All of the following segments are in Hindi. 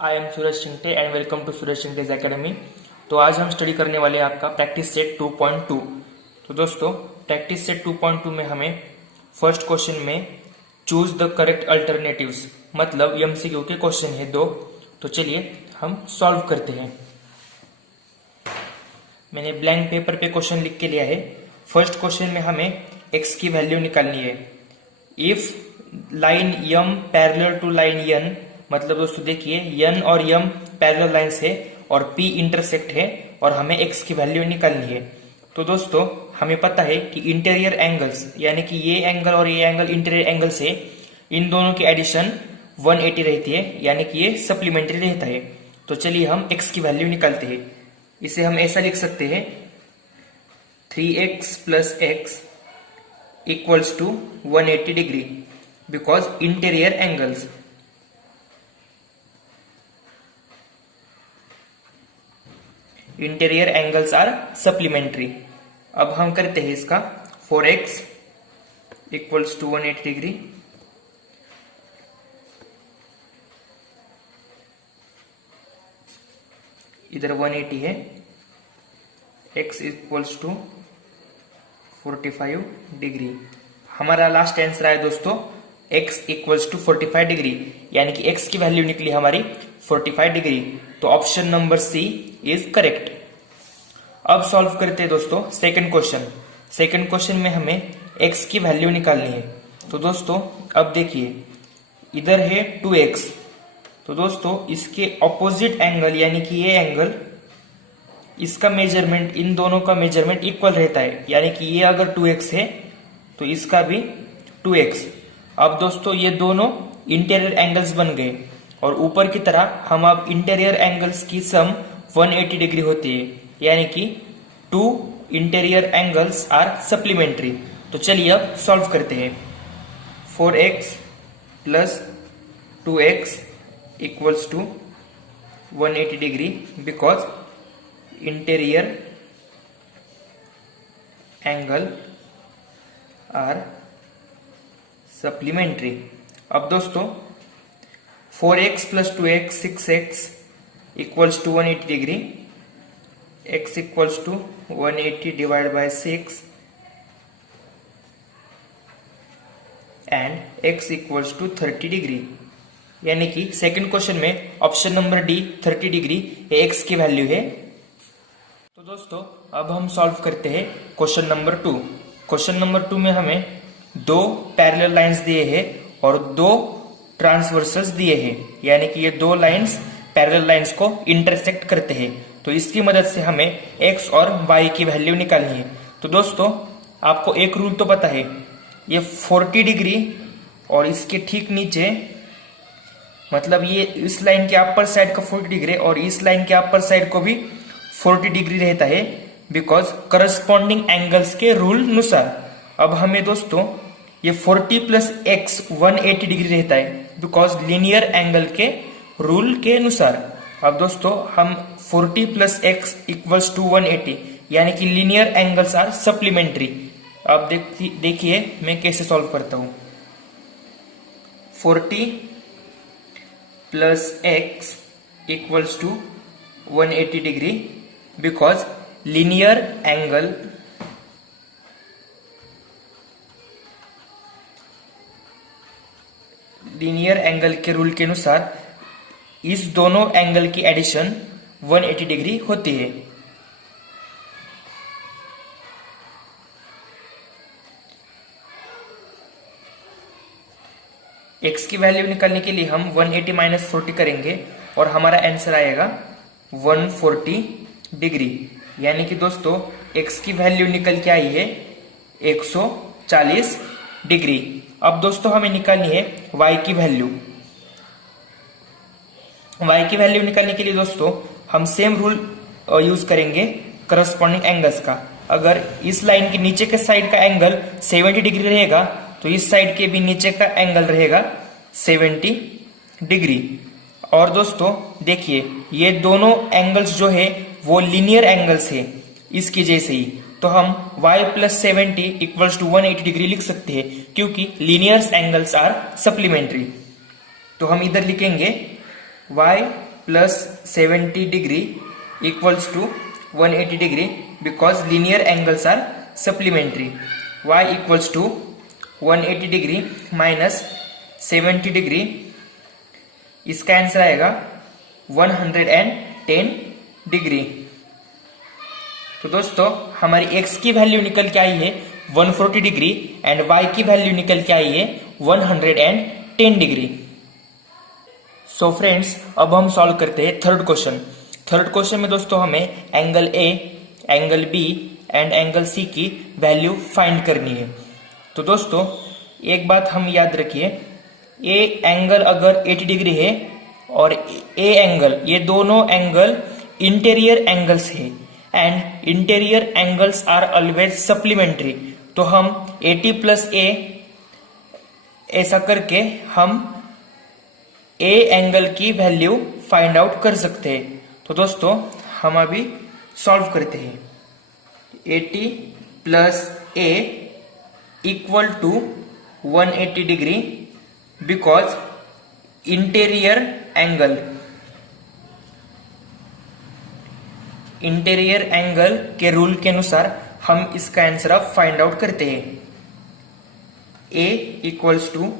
I am Suraj Shingte and welcome to Suraj Shingte's academy. तो आज हम स्टडी करने वाले हैं आपका प्रैक्टिस सेट 2.2। तो दोस्तों प्रैक्टिस सेट 2.2 में हमें फर्स्ट क्वेश्चन में चूज द करेक्ट अल्टरनेटिव्स मतलब एमसीक्यू के क्वेश्चन है दो। तो चलिए हम सॉल्व करते हैं। मैंने ब्लैंक पेपर पे क्वेश्चन लिख के लिया है। फर्स्ट क्वेश्चन में हमें x की वैल्यू निकालनी है। If line m parallel to line n, मतलब दोस्तों देखिए n और m पैरेलल लाइंस है और p इंटरसेक्ट है और हमें x की वैल्यू निकालनी है। तो दोस्तों हमें पता है कि इंटीरियर एंगल्स यानी कि ये एंगल और ये एंगल इंटीरियर एंगल से इन दोनों की एडिशन 180 रहती है, यानी कि ये सप्लीमेंट्री रहता है। तो चलिए हम x की वैल्यू निकालते हैं। इसे हम ऐसा लिख सकते हैं 3x plus x equals to 180 degree because interior angles. Interior angles are supplementary. अब हम करते हैं इसका 4x इक्वल्स टू 180 डिग्री इधर 180 है, x इक्वल्स टू 45 डिग्री। हमारा लास्ट आंसर आया दोस्तों x इक्वल्स टू 45 डिग्री, यानी कि x की वैल्यू निकली हमारी 45 डिग्री। तो option number C is correct. अब सॉल्व करते हैं दोस्तों सेकंड क्वेश्चन। सेकंड क्वेश्चन में हमें x की वैल्यू निकालनी है। तो दोस्तों अब देखिए इधर है 2x, तो दोस्तों इसके ऑपोजिट एंगल यानी कि ये एंगल, इसका मेजरमेंट, इन दोनों का मेजरमेंट इक्वल रहता है, यानी कि ये अगर 2x है तो इसका भी 2x। अब दोस्तों ये दोनों इंटीरियर एंगल्स बन गए और ऊपर की तरह हम अब इंटीरियर एंगल्स की सम 180 डिग्री होती है, यानी कि 2 इंटीरियर एंगल्स आर सप्लीमेंट्री। तो चलिए अब सॉल्व करते हैं। 4x plus 2x equals to 180 degree because interior angle are supplementary. अब दोस्तों 4x plus 2x 6x equals to 180 degree, x equals to 180 divide by 6 and x equals to 30 degree, यानी कि सेकंड क्वेश्चन में ऑप्शन नंबर डी 30 डिग्री ये x की वैल्यू है। तो दोस्तों अब हम सॉल्व करते हैं क्वेश्चन नंबर 2। क्वेश्चन नंबर 2 में हमें दो पैरेलल लाइंस दिए हैं और दो ट्रांसवर्सल्स दिए हैं, यानी कि ये दो लाइंस पैरेलल लाइंस को इंटरसेक्ट करते हैं। तो इसकी मदद से हमें x और y की वैल्यू निकालनी है। तो दोस्तों आपको एक रूल तो पता है, ये 40 डिग्री और इसके ठीक नीचे, मतलब ये इस लाइन के अपर साइड का 40 डिग्री और इस लाइन के अपर साइड को भी 40 डिग्री रहता है बिकॉज करस्पॉन्डिंग एंगल्स के रूल अनुसार। अब हमें दोस्तों ये 40 प्लस x 180 डिग्री रहता है बिकॉज लीनियर एंगल के रूल के अनुसार। अब दोस्तों हम 40 प्लस x इक्वल्स टू 180, यानी कि लीनियर एंगल्स आर सप्लीमेंट्री। अब देखिए मैं कैसे सॉल्व करता हूं। 40 plus x equals to 180 degree because linear angle के रूल के अनुसार इस दोनों एंगल की एडिशन 180 डिग्री होती है। x की वैल्यू निकालने के लिए हम 180 माइनस 40 करेंगे और हमारा आंसर आएगा 140 डिग्री, यानी कि दोस्तों x की वैल्यू निकल के आई है 140 डिग्री। अब दोस्तों हमें निकालनी है y की वैल्यू। y की वैल्यू निकालने के लिए दोस्तों हम सेम रूल यूज करेंगे करस्पॉन्डिंग एंगल्स का। अगर इस लाइन के नीचे के साइड का एंगल 70 डिग्री रहेगा तो इस साइड के भी नीचे का एंगल रहेगा 70 डिग्री। और दोस्तों देखिए ये दोनों एंगल्स जो है वो लीनियर एंगल्स है इसकी जैसे ही, तो हम y plus 70 equals to 180 degree लिख सकते हैं क्योंकि लीनियर एंगल्स आर सप्लीमेंट्री। तो हम इधर लिखेंगे y plus 70 degree equals to 180 degree because linear angles are supplementary. Y equals to 180 degree minus 70 degree, इसका आंसर आएगा 110 डिग्री। तो दोस्तों हमारी x की वैल्यू निकल के आई है 140 डिग्री एंड y की वैल्यू निकल के आई है 110 डिग्री। सो फ्रेंड्स, अब हम सॉल्व करते हैं थर्ड क्वेश्चन। थर्ड क्वेश्चन में दोस्तों हमें angle A, angle B and angle C की वैल्यू फाइंड करनी है। तो दोस्तों एक बात हम याद रखिए, ए एंगल अगर 80 डिग्री है और ए एंगल, ये दोनों एंगल इंटीरियर एंगल्स है and interior angles are always supplementary. तो हम 80 प्लस ए ऐसा करके हम ए एंगल की वैल्यू फाइंड आउट कर सकते हैं। तो दोस्तों हम अभी सॉल्व करते हैं। 80 plus A equal to 180 degree because interior angle के रूल के अनुसार हम इसका आंसर अब फाइंड आउट करते हैं। A equals to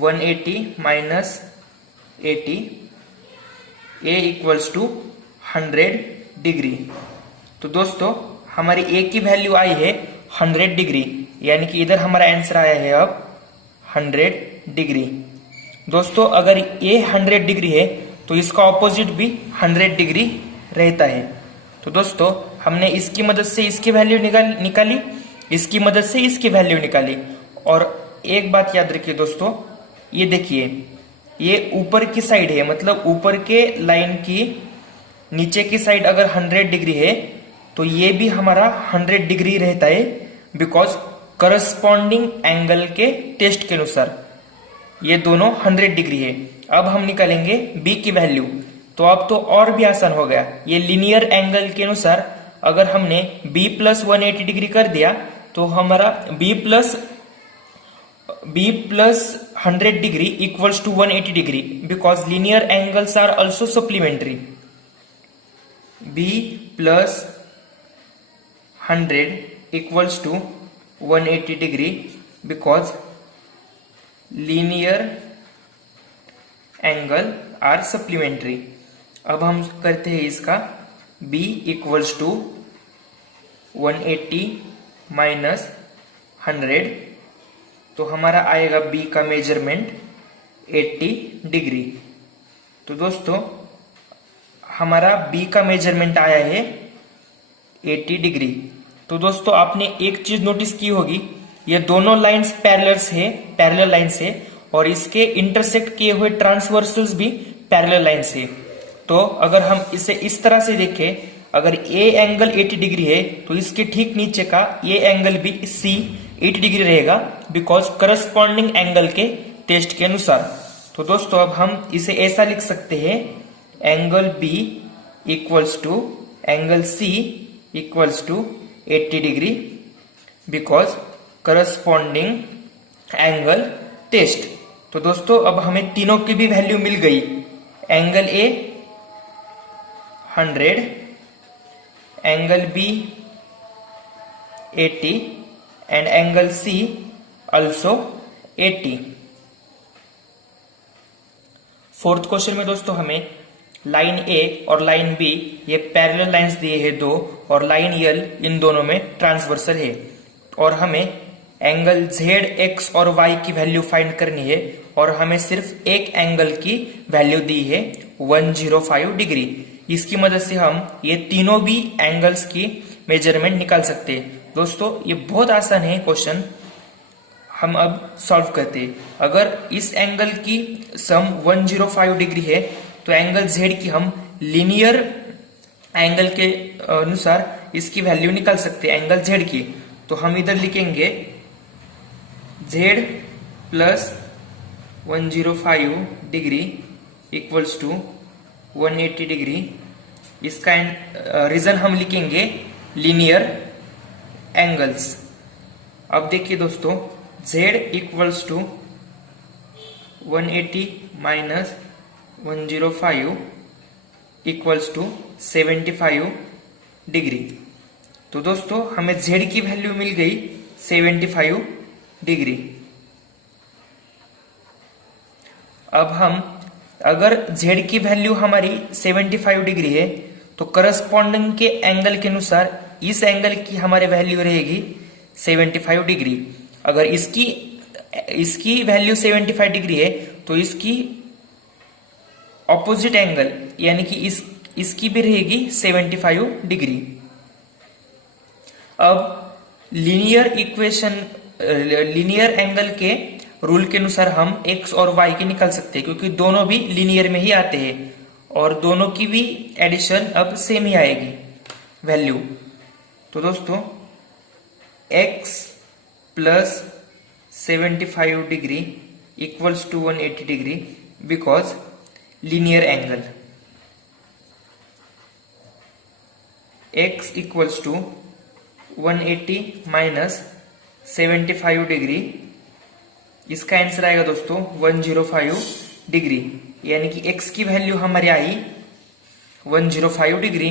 180 minus 80, a equals to 100 degree. तो दोस्तों हमारी ए की वैल्यू आई है 100 डिग्री, यानी कि इधर हमारा आंसर आया है अब 100 डिग्री। दोस्तों अगर ए 100 डिग्री है तो इसका ऑपोजिट भी 100 डिग्री रहता है। तो दोस्तों हमने इसकी मदद से इसकी वैल्यू निकाली, इसकी मदद से इसकी वैल्यू निकाली। और एक बात याद रखिए दोस्तों, ये देखिए ये ऊपर की साइड है, मतलब ऊपर के लाइन की नीचे की साइड अगर 100 डिग्री है तो ये भी हमारा 100 डिग्री रहता है बिकॉज करस्पॉन्डिंग एंगल के टेस्ट के अनुसार ये दोनों 100 डिग्री है। अब हम निकालेंगे बी की वैल्यू। तो अब तो और भी आसान हो गया, ये लिनियर एंगल के अनुसार अगर हमने b प्लस 180 डिग्री कर दिया तो हमारा b plus 100 degree equals to 180 degree because linear angles are also supplementary. b plus 100 equals to 180 degree because linear angle are supplementary। अब हम करते हैं इसका b इक्वल्स टू 180 माइनस 100, तो हमारा आएगा b का मेजरमेंट 80 डिग्री। तो दोस्तों हमारा b का मेजरमेंट आया है 80 डिग्री। तो दोस्तों आपने एक चीज नोटिस की होगी, ये दोनों लाइंस पैरेलल लाइंस है और इसके इंटरसेक्ट किए हुए ट्रांसवर्सल्स भी पैरेलल लाइंस है। तो अगर हम इसे इस तरह से देखें, अगर ए एंगल 80 डिग्री है तो इसके ठीक नीचे का ये एंगल भी सी 80 डिग्री रहेगा बिकॉज करस्पॉन्डिंग एंगल के टेस्ट के अनुसार। तो दोस्तों अब हम इसे ऐसा लिख सकते हैं, angle B equals to angle C equals to 80 degree because corresponding angle test. तो दोस्तों अब हमें तीनों की भी वैल्यू मिल गई, angle A 100, angle B 80 and angle C also 80। Fourth question में दोस्तों हमें लाइन ए और लाइन बी ये पैरेलल लाइंस दिए हैं दो, और लाइन यल इन दोनों में ट्रांसवर्सल है, और हमें एंगल जेड एक्स और वाई की वैल्यू फाइंड करनी है और हमें सिर्फ एक एंगल की वैल्यू दी है 105 डिग्री। इसकी मदद से हम ये तीनों भी एंगल्स की मेजरमेंट निकाल सकते हैं। दोस्तों ये बहुत आसान है क्वेश्चन, हम अब सॉल्व करते हैं। अगर इस एंगल की सम 105 डिग्री है तो एंगल जेड की हम लीनियर एंगल के अनुसार इसकी वैल्यू निकाल सकते हैं एंगल जेड की। तो हम इधर लिखेंगे z plus 105 degree equals to 180 degree. इसका रीजन हम लिखेंगे लीनियर एंगल्स। अब देखिए दोस्तों, z equals to 180 minus 105 equals to 75 degree. तो दोस्तों हमें z की वैल्यू मिल गई 75 डिग्री। अब हम अगर z की वैल्यू हमारी 75 डिग्री है तो करस्पॉन्डिंग के एंगल के अनुसार इस एंगल की हमारे वैल्यू रहेगी 75 डिग्री। अगर इसकी वैल्यू 75 डिग्री है तो इसकी ऑपोजिट एंगल यानी कि इसकी भी रहेगी 75 डिग्री। अब लीनियर एंगल के रूल के अनुसार हम x और y के निकाल सकते हैं, क्योंकि दोनों भी लीनियर में ही आते हैं और दोनों की भी एडिशन अब सेम ही आएगी वैल्यू। तो दोस्तों x plus 75 degree equals to 180 degree because linear angle. x equals to 180 minus 75 degree, इसका आंसर आएगा दोस्तों 105 डिग्री, यानी कि x की वैल्यू हमारी आई 105 डिग्री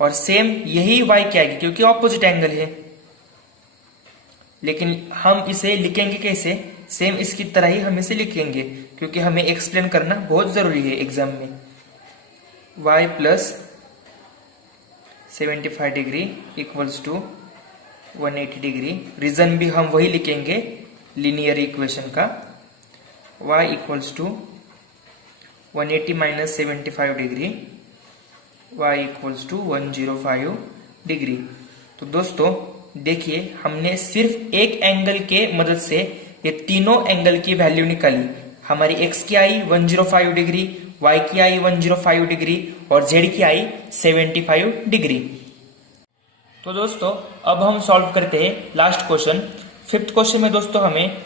और सेम यही y की आएगी क्योंकि ऑपोजिट एंगल है। लेकिन हम इसे लिखेंगे कैसे? सेम इसकी तरह ही हम इसे लिखेंगे क्योंकि हमें एक्सप्लेन करना बहुत जरूरी है एग्जाम में। y plus 75 degree equals to 180 degree, reason भी हम वही लिखेंगे लीनियर इक्वेशन का। y equals to 180 minus 75 degree, y equals to 105 degree. तो दोस्तों देखिए हमने सिर्फ एक एंगल के मदद से ये तीनों एंगल की वैल्यू निकाली। हमारी x की आई 105 डिग्री, y की आई 105 डिग्री और z की आई 75 डिग्री। तो दोस्तों अब हम सॉल्व करते हैं लास्ट क्वेश्चन। फिफ्थ क्वेश्चन में दोस्तों हमें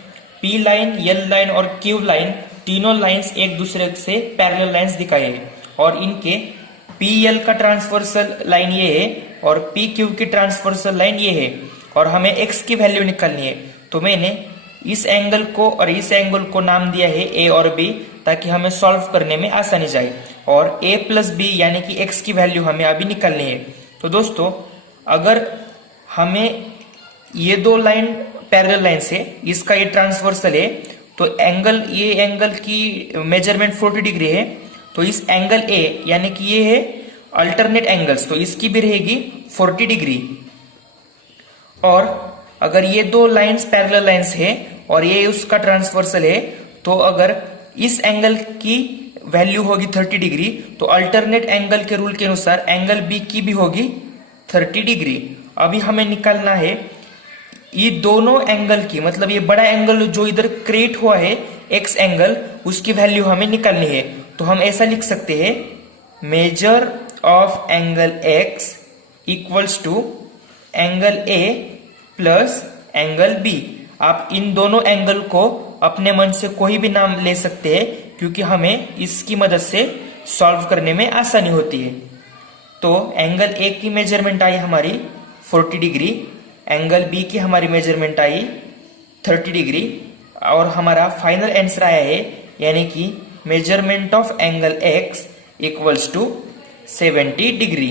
P लाइन, L लाइन और Q लाइन तीनों लाइंस एक दूसरे से पैरेलल लाइंस दिखाई है और इनके PL का ट्रांसवर्सल लाइन ये है और PQ की ट्रांसवर्सल लाइन ये है और हमें x की वैल्यू निकालनी है। तो मैंने इस एंगल को और इस एंगल को नाम दिया है A और B ताकि हमें सॉल्व करने में आसानी जाए और A प्लस B यानी कि x की वैल्यू हमें अभी निकालनी है। तो दोस्तों अगर हमें ये दो लाइन पैरेलल लाइन से इसका ये ट्रांसवर्सल है तो ये एंगल की मेजरमेंट 40 डिग्री है, तो इस एंगल A यानी कि ये है अल्टरनेट एंगल्स, तो इसकी भी रहेगी 40 डिग्री। और अगर ये दो लाइंस पैरेलल लाइंस है और ये उसका ट्रांसवर्सल है तो अगर इस एंगल की वैल्यू होगी 30 डिग्री तो अल्टरनेट एंगल के रूल के अनुसार एंगल B की भी होगी 30 डिग्री। अभी हमें निकालना है ये दोनों एंगल की, मतलब ये बड़ा एंगल जो इधर क्रिएट हुआ है x एंगल, उसकी वैल्यू हमें निकालनी है। तो हम ऐसा लिख सकते हैं measure of angle x equals to angle A plus angle B। आप इन दोनों एंगल को अपने मन से कोई भी नाम ले सकते हैं क्योंकि हमें इसकी मदद से सॉल्व करने में आसानी होती है। तो एंगल A की मेजरमेंट आई हमारी 40 डिग्री, एंगल B की हमारी मेजरमेंट आई 30 डिग्री और हमारा फाइनल आंसर आया है यानी कि measurement of angle x equals to 70 degree.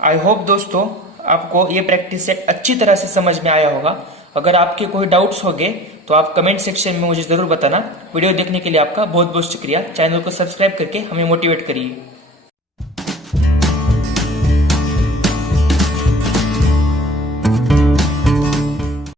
I hope दोस्तों आपको ये प्रैक्टिस सेट अच्छी तरह से समझ में आया होगा। अगर आपके कोई डाउट्स होंगे तो आप कमेंट सेक्शन में मुझे जरूर बताना। वीडियो देखने के लिए आपका बहुत बहुत शुक्रिया। चैनल को सब्सक्राइब करके हमें मोटिवेट करिए।